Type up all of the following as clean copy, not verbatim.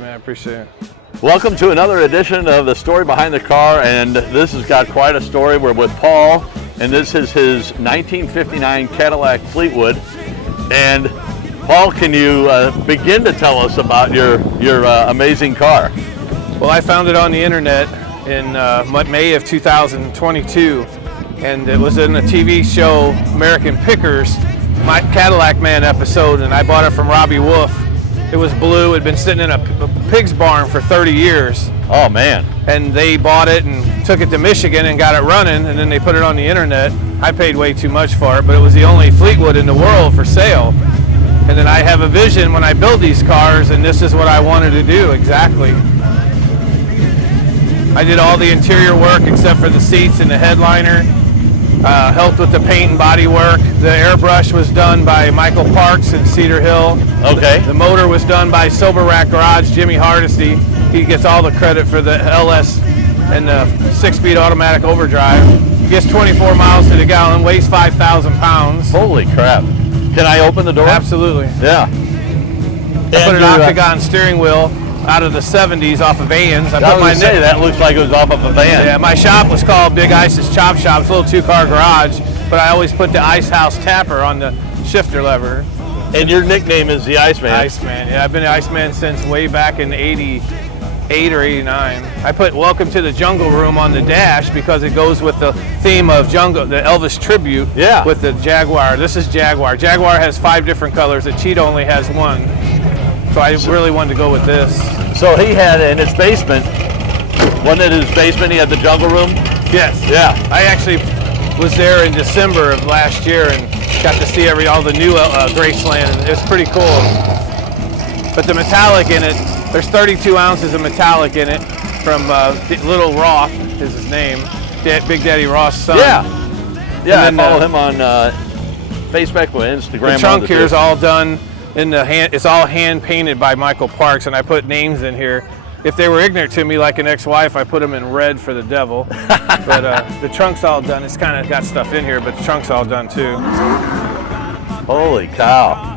man. I appreciate it. Welcome to another edition of The Story Behind the Car, and this has got quite a story. We're with Paul, and this is his 1959 Cadillac Fleetwood. And Paul, can you begin to tell us about your amazing car? Well, I found it on the internet in May of 2022, and it was in a TV show, American Pickers, my Cadillac Man episode, and I bought it from Robbie Wolf. It was blue. It had been sitting in a pig's barn for 30 years. Oh, man. And they bought it and took it to Michigan and got it running, and then they put it on the internet. I paid way too much for it, but it was the only Fleetwood in the world for sale. And then I have a vision when I build these cars, and this is what I wanted to do exactly. I did all the interior work except for the seats and the headliner. Helped with the paint and body work. The airbrush was done by Michael Parks in Cedar Hill. Okay. The motor was done by Silver Rack Garage, Jimmy Hardesty. He gets all the credit for the LS and the 6-speed automatic overdrive. Gets 24 miles to the gallon, weighs 5,000 pounds. Holy crap. Can I open the door? Absolutely. Yeah. I put an octagon steering wheel out of the 70s off of vans. That looks like it was off of a van. Yeah, my shop was called Big Ice's Chop Shop. It's a little 2-car garage, but I always put the Ice House tapper on the shifter lever. And your nickname is the Iceman. Iceman, yeah. I've been the Iceman since way back in 88 or 89. I put Welcome to the Jungle Room on the dash because it goes with the theme of Jungle, the Elvis tribute, yeah, with the Jaguar. This is Jaguar. Jaguar has 5 different colors. The Cheetah only has 1. So I really wanted to go with this. So he had in his basement, wasn't it his basement, he had the Jungle Room? Yes. Yeah. I actually was there in December of last year and got to see all the new Graceland. It's pretty cool. But the metallic in it, there's 32 ounces of metallic in it from Little Roth is his name, Big Daddy Roth's son. Yeah. Yeah, I follow him on Facebook or Instagram. The trunk here is all done. It's all hand painted by Michael Parks, and I put names in here. If they were ignorant to me like an ex-wife, I put them in red for the devil. But the trunk's all done. It's kind of got stuff in here, but the trunk's all done too. Holy cow.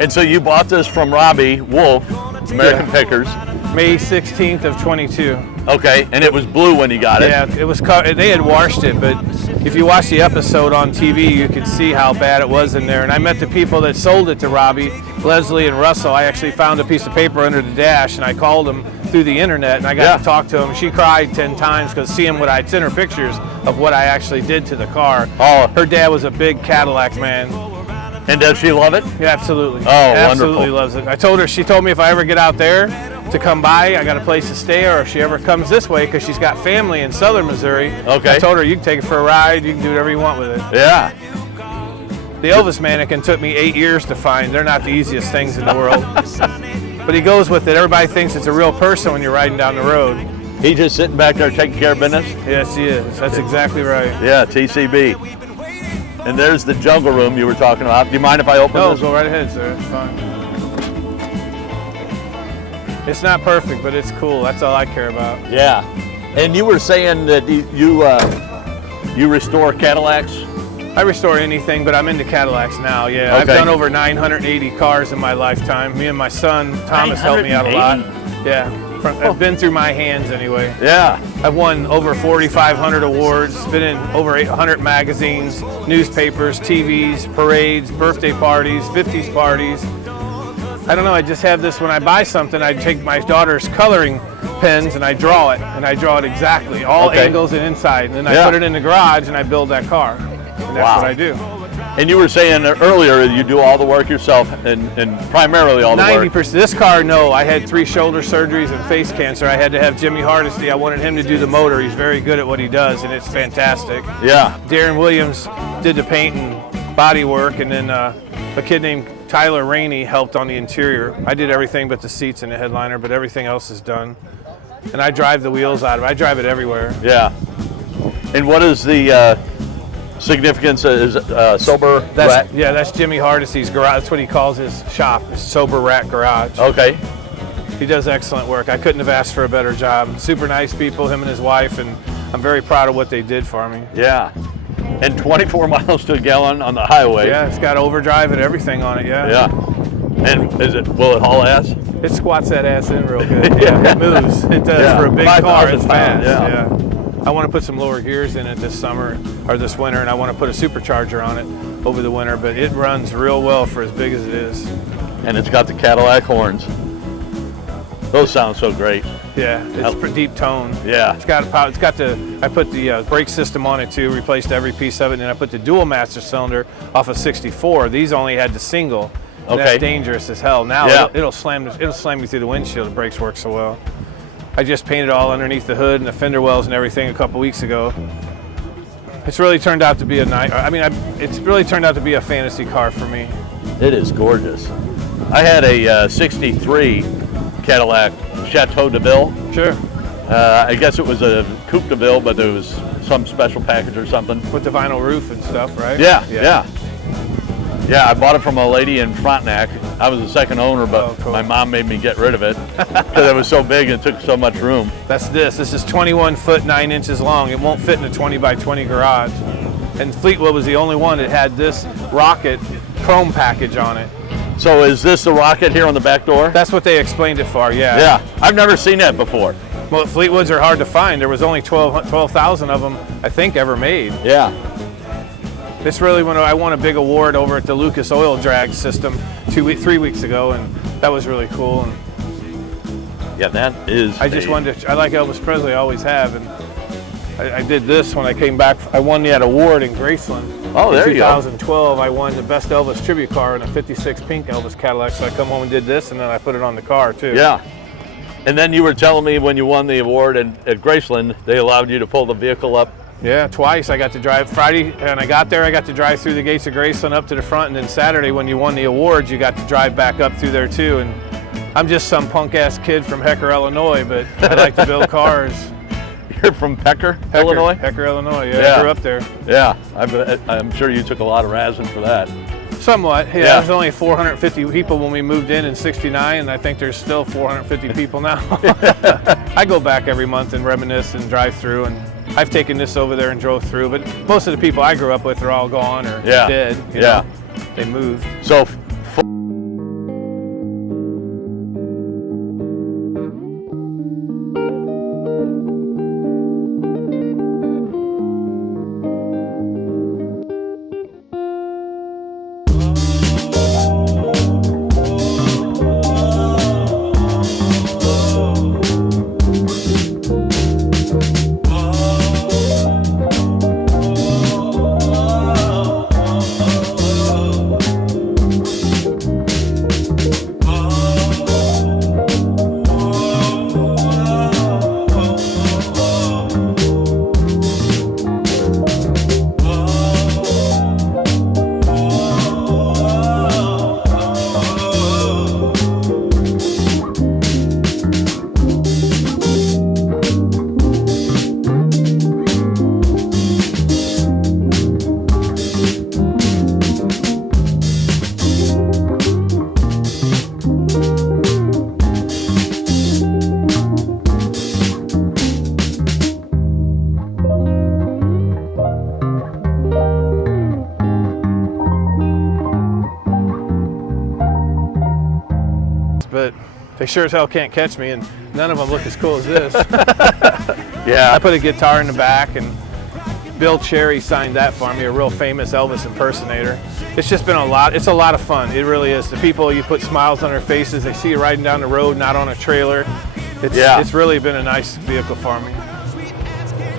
And so you bought this from Robbie Wolf, American Pickers. May 16th of 22. Okay, and it was blue when you got it. Yeah, it was. They had washed it, but if you watch the episode on TV, you can see how bad it was in there. And I met the people that sold it to Robbie, Leslie and Russell. I actually found a piece of paper under the dash, and I called them through the internet, and I got to talk to them. She cried 10 times because seeing what I'd sent her pictures of what I actually did to the car. Oh, her dad was a big Cadillac man. And does she love it? Yeah, absolutely. Oh, absolutely wonderful. loves it. She told me if I ever get out there to come by, I got a place to stay, or if she ever comes this way, because she's got family in southern Missouri. Okay. I told her you can take it for a ride, you can do whatever you want with it. Yeah. The Elvis mannequin took me 8 years to find. They're not the easiest things in the world. But he goes with it. Everybody thinks it's a real person when you're riding down the road. He just sitting back there taking care of business? Yes, he is. That's exactly right. Yeah, TCB. And there's the Jungle Room you were talking about. Do you mind if I open this? No, go right ahead, sir. It's fine. It's not perfect, but it's cool. That's all I care about. Yeah. And you were saying that you restore Cadillacs? I restore anything, but I'm into Cadillacs now, yeah. Okay. I've done over 980 cars in my lifetime. Me and my son, Thomas, helped me out a lot. Yeah. I've been through my hands anyway. Yeah. I've won over 4,500 awards, been in over 800 magazines, newspapers, TVs, parades, birthday parties, 50s parties. I don't know, I just have this, when I buy something, I take my daughter's coloring pens and I draw it exactly, all angles and inside. And then I put it in the garage and I build that car. And that's what I do. And you were saying earlier you do all the work yourself and primarily all the work. 90%. This car, no. I had 3 shoulder surgeries and face cancer. I had to have Jimmy Hardesty. I wanted him to do the motor. He's very good at what he does, and it's fantastic. Yeah. Darren Williams did the paint and body work, and then a kid named Tyler Rainey helped on the interior. I did everything but the seats and the headliner, but everything else is done. And I drive the wheels out of it. I drive it everywhere. Yeah. And what is the significance is Sober Rack? Yeah, that's Jimmy Hardesty's garage. That's what he calls his shop, his Sober Rack Garage. Okay. He does excellent work. I couldn't have asked for a better job. Super nice people, him and his wife, and I'm very proud of what they did for me. Yeah. And 24 miles to a gallon on the highway. Yeah, it's got overdrive and everything on it, yeah. Yeah. And will it haul ass? It squats that ass in real good. Yeah, it moves. It does for a big car. It's fast. Yeah. I want to put some lower gears in it this summer or this winter, and I want to put a supercharger on it over the winter. But it runs real well for as big as it is. And it's got the Cadillac horns. Those sound so great. Yeah, it's pretty deep tone. Yeah. It's got I put the brake system on it too, replaced every piece of it, and I put the dual master cylinder off of 64. These only had the single. And Okay. that's dangerous as hell. Now Yeah. it'll slam you through the windshield. The brakes work so well. I just painted all underneath the hood and the fender wells and everything a couple weeks ago. It's really turned out to be it's really turned out to be a fantasy car for me. It is gorgeous. I had a 63 Cadillac Chateau de Ville. Sure. I guess it was a Coupe de Ville, but there was some special package or something. With the vinyl roof and stuff, right? Yeah. I bought it from a lady in Frontenac. I was the second owner, but cool. my mom made me get rid of it because it was so big and it took so much room. This is 21 foot 9 inches long. It won't fit in a 20 by 20 garage. And Fleetwood was the only one that had this Rocket chrome package on it. So is this the Rocket here on the back door? That's what they explained it for, yeah. Yeah, I've never seen that before. Well, Fleetwoods are hard to find. There was only 12,000 of them, I think, ever made. Yeah. It's really when I won a big award over at the Lucas Oil Drag System 3 weeks ago, and that was really cool. And Yeah, that is. I just wanted to, I like Elvis Presley, I always have, and I did this when I came back. I won that award in Graceland. Oh, there you go. In 2012, I won the best Elvis tribute car in a 56 pink Elvis Cadillac, so I come home and did this, and then I put it on the car, too. Yeah. And then you were telling me when you won the award at Graceland, they allowed you to pull the vehicle up. Yeah, twice. I got to drive Friday, and I got there, I got to drive through the gates of Graceland up to the front, and then Saturday when you won the awards, you got to drive back up through there too. And I'm just some punk-ass kid from Hecker, Illinois, but I like to build cars. You're from Hecker, Illinois? Hecker, Illinois, yeah. I grew up there. Yeah, I'm sure you took a lot of razzing for that. Somewhat, yeah. There was only 450 people when we moved in '69, and I think there's still 450 people now. I go back every month and reminisce and drive through, and I've taken this over there and drove through, but most of the people I grew up with are all gone or dead. You know? They moved. So, but they sure as hell can't catch me, and none of them look as cool as this. yeah. I put a guitar in the back, and Bill Cherry signed that for me, a real famous Elvis impersonator. It's just been it's a lot of fun. It really is. The people, you put smiles on their faces, they see you riding down the road, not on a trailer. It's really been a nice vehicle for me.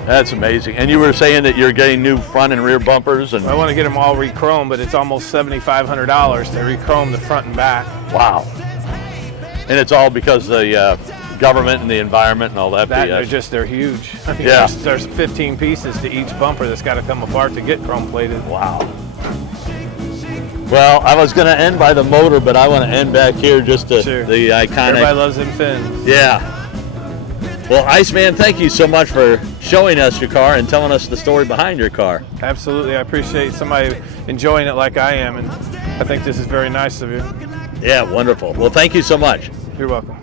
That's amazing. And you were saying that you're getting new front and rear bumpers, and I want to get them all re-chromed, but it's almost $7,500 to re-chrome the front and back. wow. And it's all because the government and the environment and all that. They're huge. I mean, Yeah. there's 15 pieces to each bumper that's got to come apart to get chrome plated. Wow. Well, I was going to end by the motor, but I want to end back here just to the iconic. Everybody loves them fins. Yeah. Well, Iceman, thank you so much for showing us your car and telling us the story behind your car. Absolutely. I appreciate somebody enjoying it like I am, and I think this is very nice of you. Yeah, wonderful. Well, thank you so much. You're welcome.